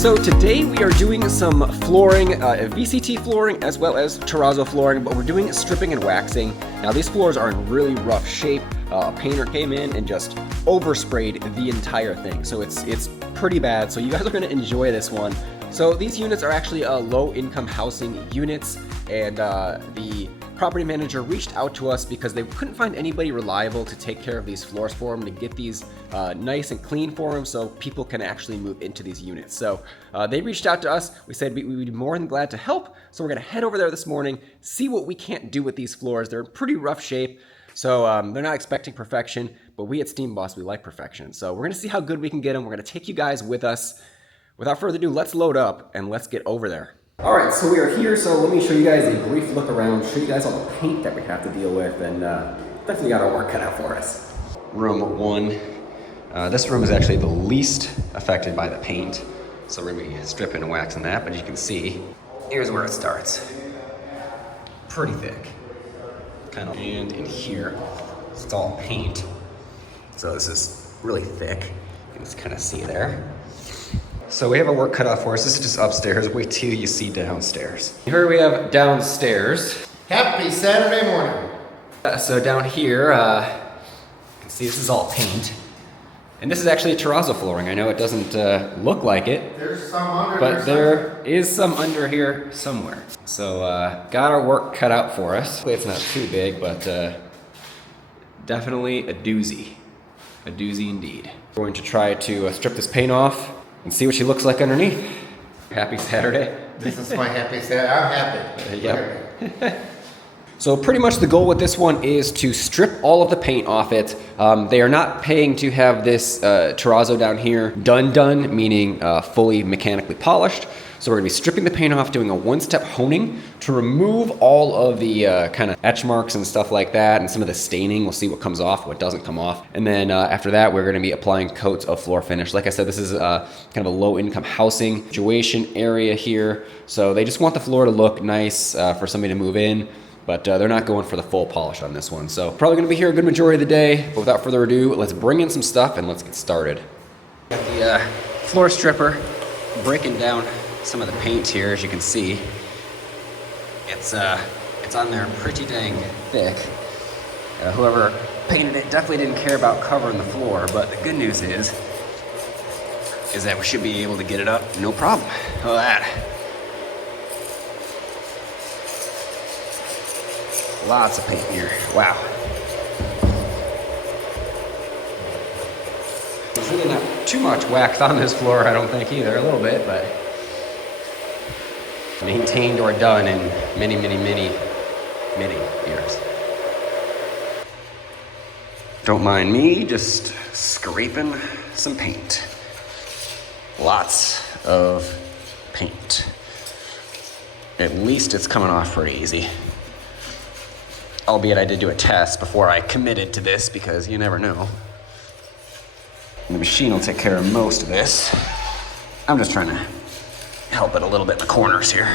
So today we are doing some flooring, VCT flooring as well as terrazzo flooring, but we're doing stripping and waxing. Now these floors are in really rough shape. A painter came in and just oversprayed the entire thing. So it's pretty bad. So you guys are gonna enjoy this one. So these units are actually low income housing units, and the property manager reached out to us because they couldn't find anybody reliable to take care of these floors for them, to get these nice and clean for them so people can actually move into these units. So they reached out to us. We said we'd be more than glad to help. So we're gonna head over there this morning, see what we can't do with these floors. They're in pretty rough shape. So they're not expecting perfection, but we at Steam Boss, we like perfection. So we're gonna see how good we can get them. We're gonna take you guys with us. Without further ado, let's load up and let's get over there. All right, so we are here, so let me show you guys a brief look around, show you guys all the paint that we have to deal with, and definitely got our work cut out for us. Room 1. This room is actually the least affected by the paint, so we're gonna be stripping and waxing that, but as you can see, here's where it starts. Pretty thick. Kind of, and in here, it's all paint. So this is really thick. You can just kind of see there. So we have our work cut out for us. This is just upstairs. Wait till you see downstairs. Here we have downstairs. Happy Saturday morning. So down here, you can see this is all paint. And this is actually terrazzo flooring. I know it doesn't look like it. There's some under but there is some under here somewhere. So got our work cut out for us. Hopefully it's not too big, but definitely a doozy. A doozy indeed. We're going to try to strip this paint off and see what she looks like underneath. Happy Saturday. This is my happy Saturday. I'm happy. Yep. So pretty much the goal with this one is to strip all of the paint off it. They are not paying to have this terrazzo down here done, meaning fully mechanically polished. So we're gonna be stripping the paint off, doing a one-step honing to remove all of the kind of etch marks and stuff like that, and some of the staining. We'll see what comes off, what doesn't come off. And then after that, we're gonna be applying coats of floor finish. Like I said, this is kind of a low-income housing situation area here. So they just want the floor to look nice for somebody to move in, but they're not going for the full polish on this one. So probably gonna be here a good majority of the day, but without further ado, let's bring in some stuff and let's get started. Got the floor stripper breaking down some of the paint here. As you can see, it's on there pretty dang thick. Whoever painted it definitely didn't care about covering the floor, but the good news is that we should be able to get it up no problem. Look at that. Lots of paint here. Wow. There's really not too much wax on this floor, I don't think either. A little bit, but maintained or done in many years. Don't mind me just scraping some paint. Lots of paint. At least it's coming off pretty easy. Albeit I did do a test before I committed to this because you never know. The machine will take care of most of this. I'm just trying to help it a little bit in the corners here.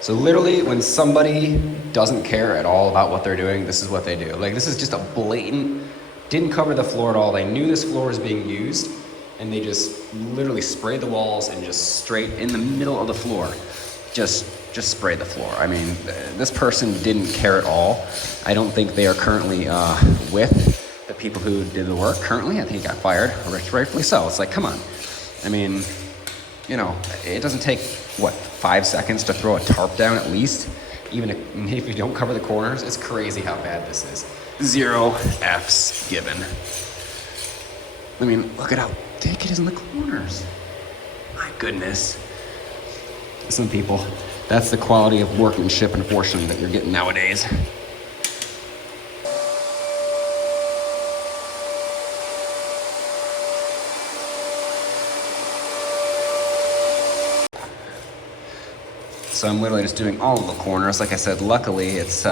So literally when somebody doesn't care at all about what they're doing, this is what they do. Like, this is just a blatant, didn't cover the floor at all. They knew this floor was being used and they just literally sprayed the walls and just straight in the middle of the floor, just sprayed the floor. I mean, this person didn't care at all. I don't think they are currently with the people who did the work currently. I think he got fired, rightfully so. It's like, come on. I mean, you know, it doesn't take, what, 5 seconds to throw a tarp down at least? Even if you don't cover the corners, it's crazy how bad this is. 0 Fs given. I mean, look at how thick it is in the corners. My goodness. Some people, that's the quality of workmanship, unfortunately, that you're getting nowadays. So I'm literally just doing all of the corners. Like I said, luckily it's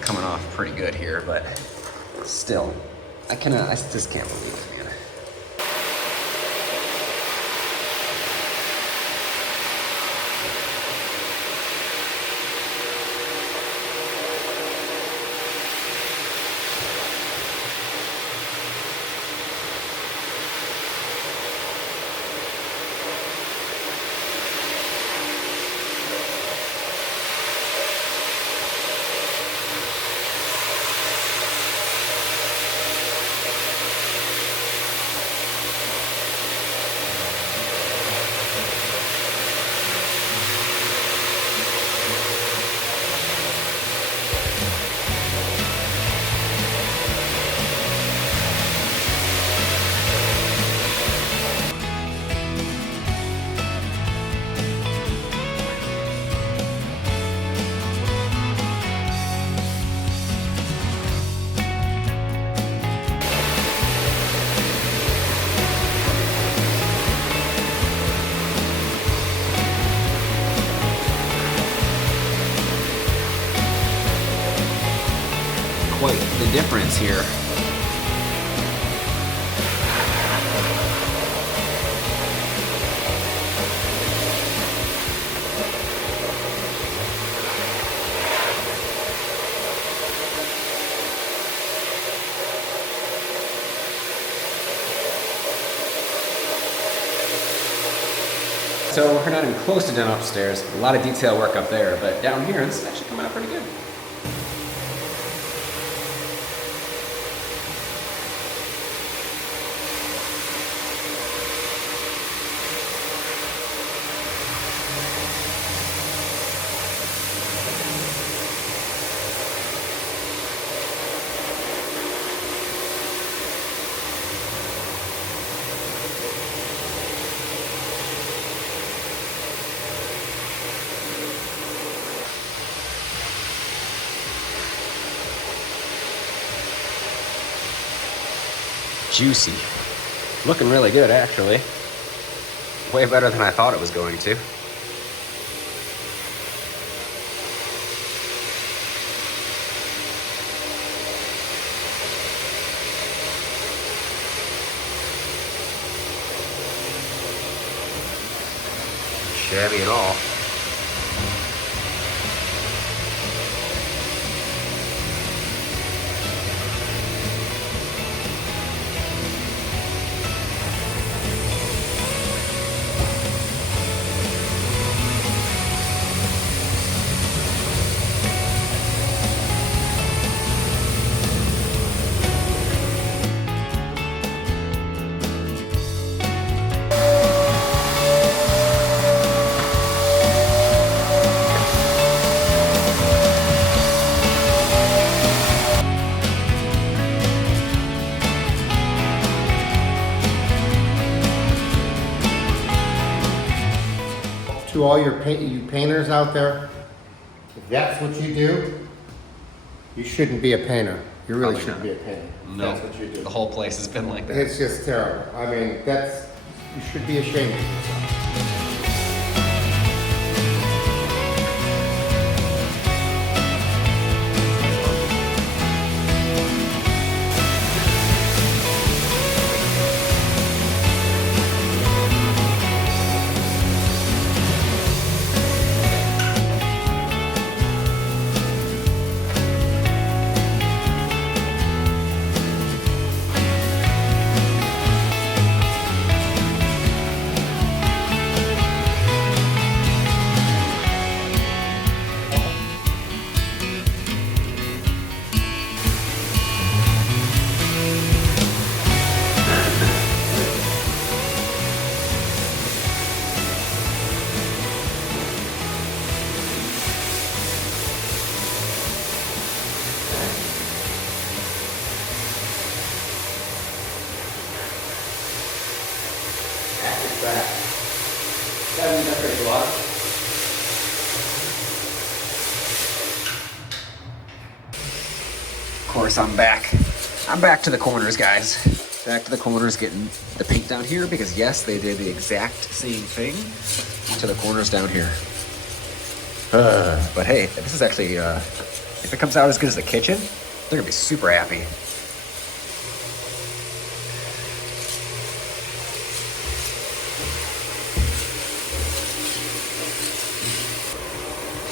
coming off pretty good here, but still, I just can't believe it, man. quite the difference here. So we're not even close to done upstairs. A lot of detail work up there, but down here, this is actually coming out pretty good. Juicy. Looking really good, actually. Way better than I thought it was going to. Shabby at all. To all you painters out there, if that's what you do, you shouldn't be a painter. You really Probably shouldn't not. be a painter. No, That's what you do. the whole place has been like that. It's just terrible. I mean, you should be ashamed of yourself. Of course, I'm back. I'm back to the corners, guys. Back to the corners, getting the paint down here because yes, they did the exact same thing to the corners down here. But hey, this is actually, if it comes out as good as the kitchen, they're gonna be super happy.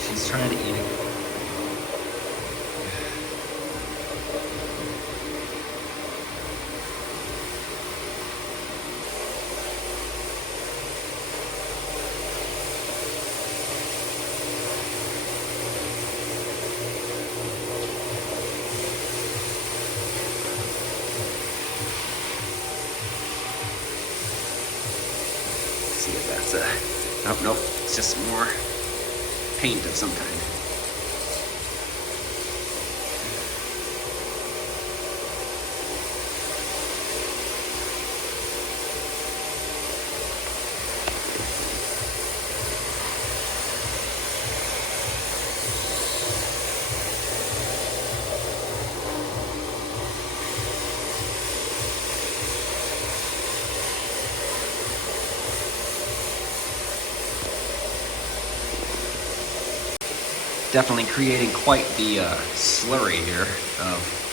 She's trying to eat it. See if that's nope, it's just some more paint of some kind. Definitely creating quite the slurry here of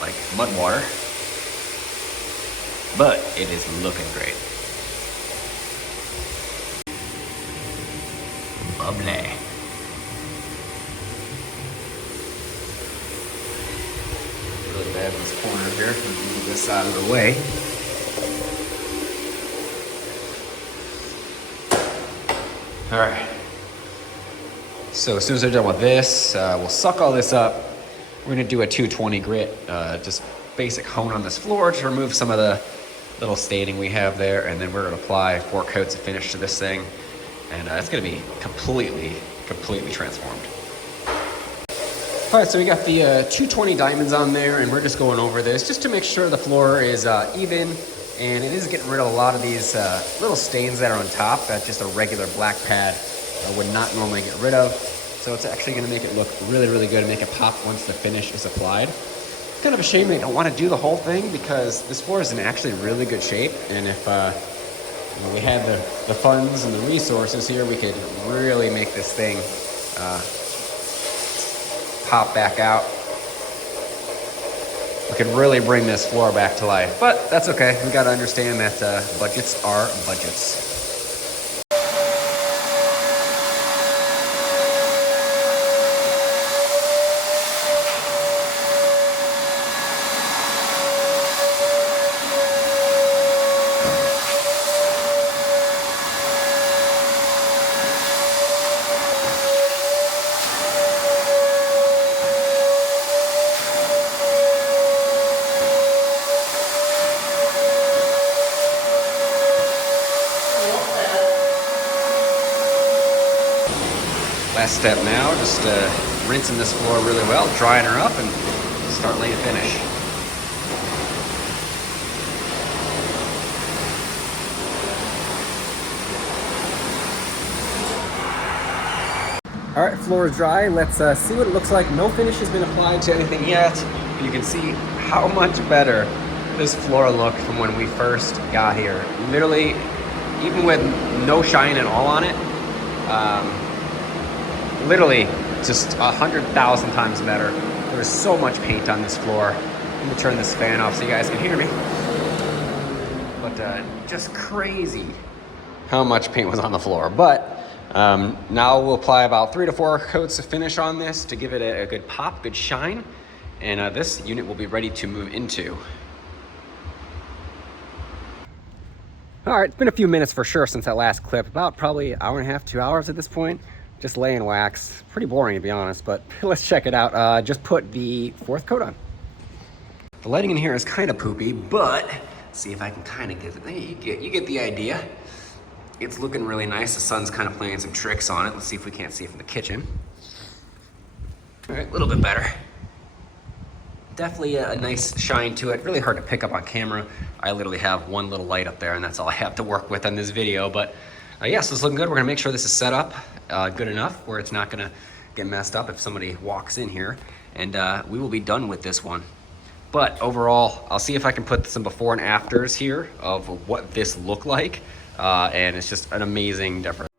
like mud water, but it is looking great. Bubbly. Really bad in this corner here. Move this out of the way. All right. So as soon as they're done with this, we'll suck all this up. We're gonna do a 220 grit, just basic hone on this floor to remove some of the little staining we have there, and then we're gonna apply 4 coats of finish to this thing, and it's gonna be completely transformed. All right, so we got the 220 diamonds on there, and we're just going over this just to make sure the floor is even, and it is getting rid of a lot of these little stains that are on top that just a regular black pad would not normally get rid of. So it's actually gonna make it look really good and make it pop once the finish is applied. It's kind of a shame they don't wanna do the whole thing because this floor is in actually really good shape. And if you know, we had the funds and the resources here, we could really make this thing pop back out. We could really bring this floor back to life, but that's okay. We gotta understand that budgets are budgets. Last step now, just rinsing this floor really well, drying her up, and start laying finish. All right, floor is dry. Let's see what it looks like. No finish has been applied to anything yet. You can see how much better this floor looked from when we first got here. Literally, even with no shine at all on it, literally just 100,000 times better. There was so much paint on this floor. Let me turn this fan off so you guys can hear me. But just crazy how much paint was on the floor. But now we'll apply about 3 to 4 coats of finish on this to give it a good pop, good shine. And this unit will be ready to move into. All right, it's been a few minutes for sure since that last clip, about probably 1.5 to 2 hours at this point. Just laying wax. Pretty boring to be honest, but let's check it out. Just put the 4th coat on. The lighting in here is kind of poopy, but see if I can kind of get it. You get the idea. It's looking really nice. The sun's kind of playing some tricks on it. Let's see if we can't see it from the kitchen. All right, a little bit better. Definitely a nice shine to it. Really hard to pick up on camera. I literally have one little light up there, and that's all I have to work with on this video, but yeah, so it's looking good. We're gonna make sure this is set up good enough where it's not gonna get messed up if somebody walks in here, and we will be done with this one. But overall, I'll see if I can put some before and afters here of what this looked like, and it's just an amazing difference.